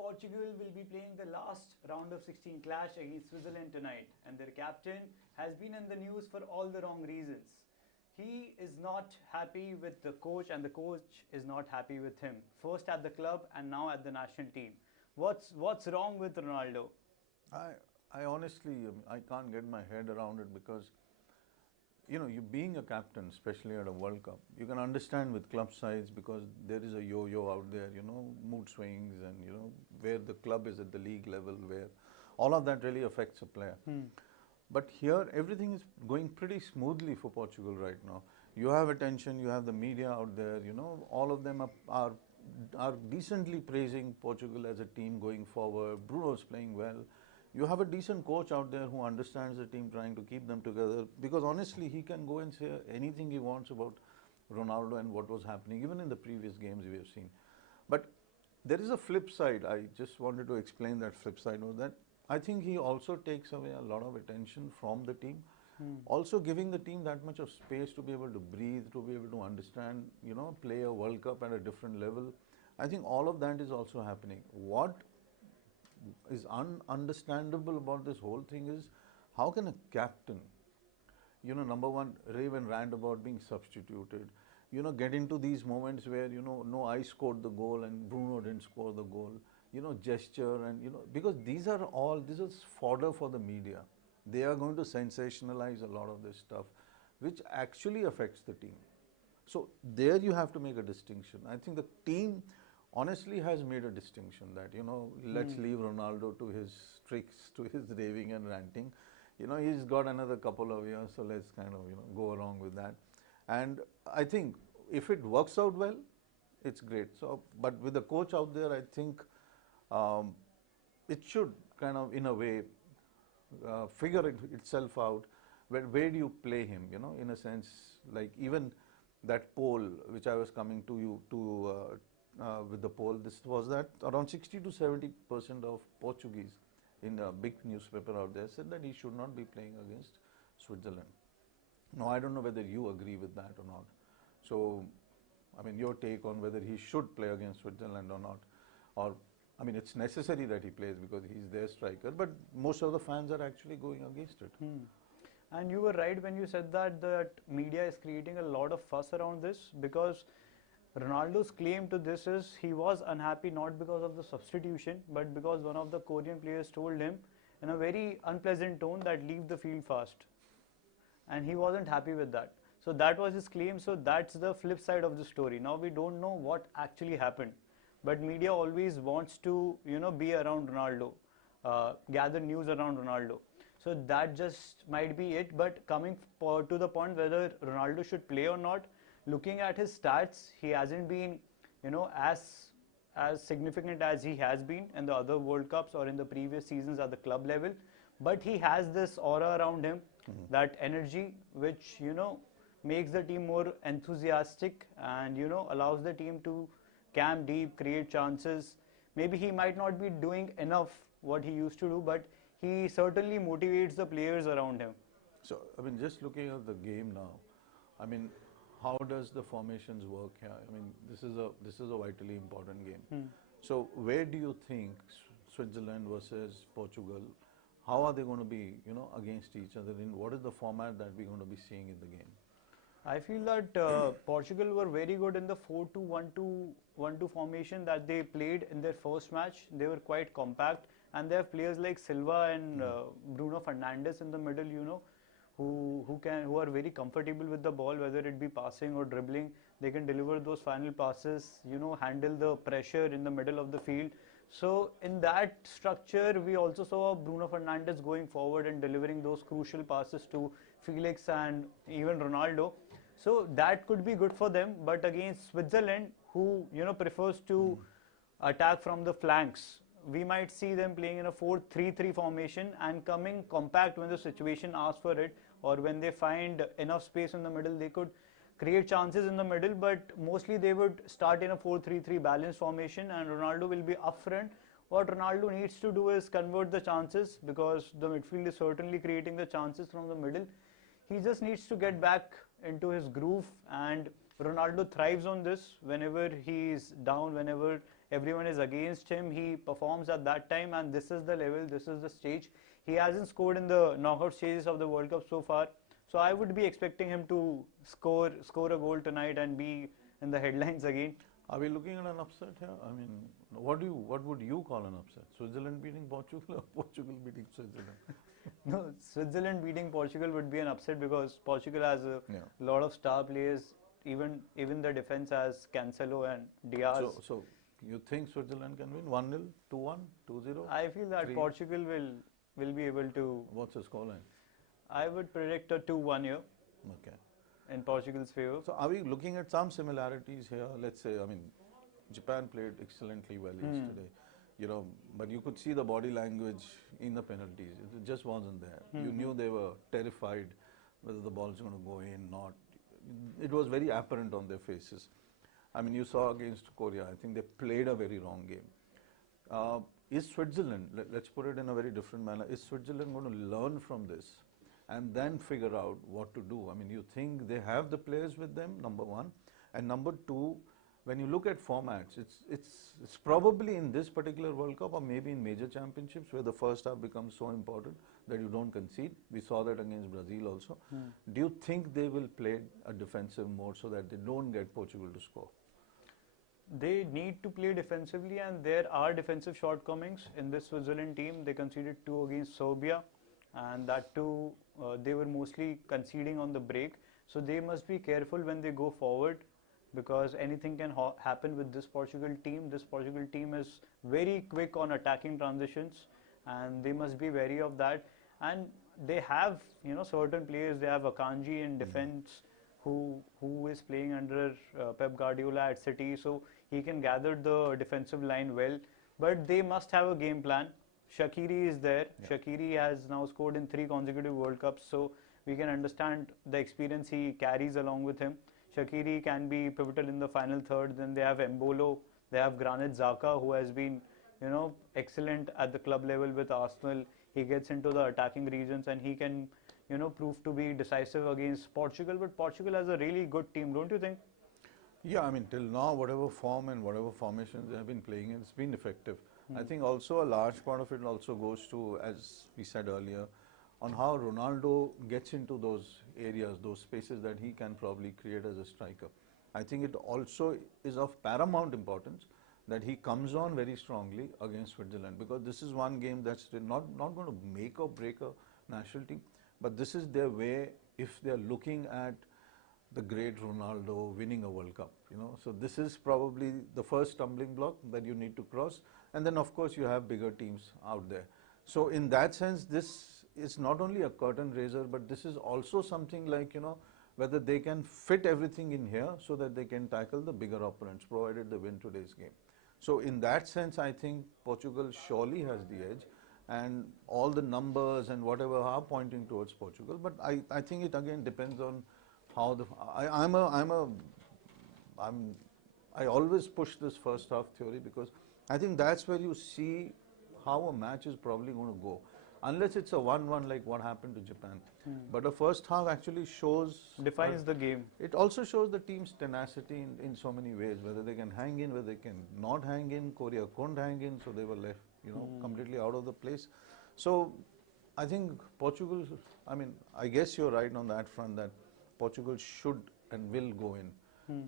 Portugal will be playing the last round of 16 clash against Switzerland tonight, and their captain has been in the news for all the wrong reasons. He is not happy with the coach, and the coach is not happy with him. First at the club and now at the national team. What's wrong with Ronaldo? I honestly, I can't get my head around it because, you being a captain, especially at a World Cup, you can understand with club sides because there is a yo-yo out there, mood swings and, where the club is at the league level, where all of that really affects a player. But here, everything is going pretty smoothly for Portugal right now. You have attention, you have the media out there, all of them are decently praising Portugal as a team going forward. Bruno's playing well. You have a decent coach out there who understands the team, trying to keep them together, because honestly, he can go and say anything he wants about Ronaldo and what was happening, even in the previous games we have seen. But there is a flip side. I just wanted to explain that flip side was that I think he also takes away a lot of attention from the team, also giving the team that much of space to be able to breathe, to be able to understand, play a World Cup at a different level. I think all of that is also happening. What is ununderstandable about this whole thing is how can a captain, number one, rave and rant about being substituted, get into these moments where, no, I scored the goal and Bruno didn't score the goal, gesture and, because this is fodder for the media. They are going to sensationalize a lot of this stuff, which actually affects the team. So there you have to make a distinction. I think the team honestly has made a distinction that, let's leave Ronaldo to his tricks, to his raving and ranting. He's got another couple of years, so let's kind of, go along with that. And I think if it works out well, it's great. So, but with the coach out there, I think it should kind of, in a way, figure itself out. Where do you play him, in a sense, like even that poll, which I was coming to you with the poll, this was that around 60 to 70% of Portuguese in a big newspaper out there said that he should not be playing against Switzerland. Now, I don't know whether you agree with that or not. So, I mean, your take on whether he should play against Switzerland or not. Or, I mean, it's necessary that he plays because he's their striker, but most of the fans are actually going against it. And you were right when you said that media is creating a lot of fuss around this, because Ronaldo's claim to this is he was unhappy not because of the substitution, but because one of the Korean players told him in a very unpleasant tone that leave the field fast. And he wasn't happy with that. So that was his claim. So that's the flip side of the story. Now we don't know what actually happened, but media always wants to, be around Ronaldo, gather news around Ronaldo. So that just might be it. But coming to the point whether Ronaldo should play or not, looking at his stats, he hasn't been, as significant as he has been in the other World Cups or in the previous seasons at the club level. But he has this aura around him, that energy, which, makes the team more enthusiastic and, allows the team to camp deep, create chances. Maybe he might not be doing enough what he used to do, but he certainly motivates the players around him. So, I mean, just looking at the game now, I mean, how does the formations work here? I mean, this is a vitally important game. So, where do you think Switzerland versus Portugal, how are they going to be, against each other? In what is the format that we're going to be seeing in the game? I feel that Portugal were very good in the 4-2-1-2 formation that they played in their first match. They were quite compact, and they have players like Silva and Bruno Fernandes in the middle, who are very comfortable with the ball, whether it be passing or dribbling. They can deliver those final passes, handle the pressure in the middle of the field. So in that structure, we also saw Bruno Fernandes going forward and delivering those crucial passes to Felix and even Ronaldo. So that could be good for them. But against Switzerland, who prefers to attack from the flanks, we might see them playing in a 4-3-3 formation and coming compact when the situation asks for it, or when they find enough space in the middle. They could create chances in the middle, but mostly they would start in a 4-3-3 balanced formation, and Ronaldo will be up front. What Ronaldo needs to do is convert the chances, because the midfield is certainly creating the chances from the middle. He just needs to get back into his groove, and Ronaldo thrives on this. Whenever he is down, whenever everyone is against him, he performs at that time, and this is the level, this is the stage. He hasn't scored in the knockout stages of the World Cup so far, so I would be expecting him to score a goal tonight and be in the headlines again. Are we looking at an upset here? I mean, what would you call an upset? Switzerland beating Portugal or Portugal beating Switzerland? No, Switzerland beating Portugal would be an upset because Portugal has a lot of star players. Even the defense has Cancelo and Diaz. So you think Switzerland can win 1-0, 2-1, 2-0? I feel that 3? Portugal will be able to. What's the scoreline? I would predict a 2-1 here. Okay. In Portugal's favor. So are we looking at some similarities here? Let's say, I mean, Japan played excellently well yesterday, you know, but you could see the body language in the penalties. It just wasn't there. You knew they were terrified whether the ball's going to go in, not. It was very apparent on their faces. I mean, you saw against Korea, I think they played a very wrong game. Is Switzerland, let's put it in a very different manner, is Switzerland going to learn from this and then figure out what to do? I mean, you think they have the players with them, number one. And number two, when you look at formats, it's probably in this particular World Cup or maybe in major championships where the first half becomes so important that you don't concede. We saw that against Brazil also. Do you think they will play a defensive mode so that they don't get Portugal to score? They need to play defensively, and there are defensive shortcomings in this Switzerland team. They conceded 2 against Serbia, and that too, they were mostly conceding on the break. So they must be careful when they go forward, because anything can happen with this Portugal team. This Portugal team is very quick on attacking transitions, and they must be wary of that. And they have, you know, certain players. They have Akanji in defense, who is playing under Pep Guardiola at City, so he can gather the defensive line well. But they must have a game plan. Shaqiri is there. Shaqiri has now scored in 3 consecutive World Cups, so we can understand the experience he carries along with him. Shaqiri can be pivotal in the final third. Then they have Embolo, they have Granit Xhaka, who has been, you know, excellent at the club level with Arsenal. He gets into the attacking regions and he can, you know, prove to be decisive against Portugal. But Portugal has a really good team, don't you think? Yeah, I mean, till now, whatever form and whatever formations they have been playing, it's been effective. I think also a large part of it also goes to, as we said earlier, on how Ronaldo gets into those areas, those spaces that he can probably create as a striker. I think it also is of paramount importance that he comes on very strongly against Switzerland, because this is one game that's not going to make or break a national team, but this is their way if they're looking at the great Ronaldo winning a World Cup, you know. So this is probably the first stumbling block that you need to cross, and then of course you have bigger teams out there. So in that sense, this is not only a curtain raiser, but this is also something like, you know, whether they can fit everything in here so that they can tackle the bigger opponents, provided they win today's game. So in that sense, I think Portugal surely has the edge, and all the numbers and whatever are pointing towards Portugal. But I think it again depends on how the I always push this first half theory, because I think that's where you see how a match is probably going to go, unless it's a 1-1 like what happened to Japan. But the first half actually defines the game. It also shows the team's tenacity in so many ways, whether they can hang in, whether they can not hang in. Korea couldn't hang in, so they were left, you know, completely out of the place. So I think Portugal, I mean, I guess you're right on that front, that Portugal should and will go in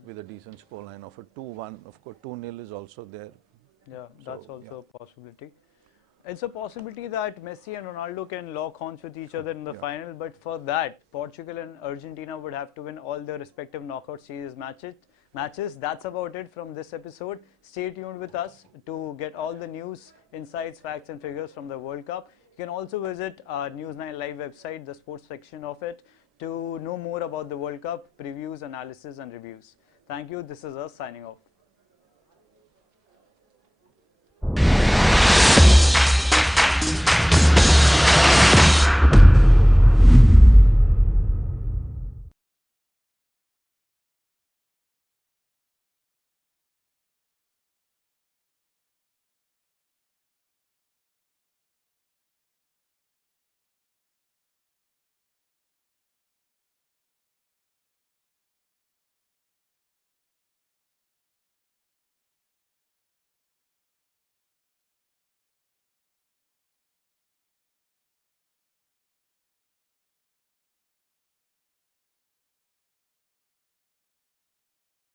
with a decent scoreline of a 2-1. Of course, 2-0 is also there. Yeah, that's also a possibility. It's a possibility that Messi and Ronaldo can lock horns with each other in the final, but for that, Portugal and Argentina would have to win all their respective knockout series matches. That's about it from this episode. Stay tuned with us to get all the news, insights, facts and figures from the World Cup. You can also visit our News9 Live website, the sports section of it, to know more about the World Cup, previews, analysis and reviews. Thank you. This is us signing off.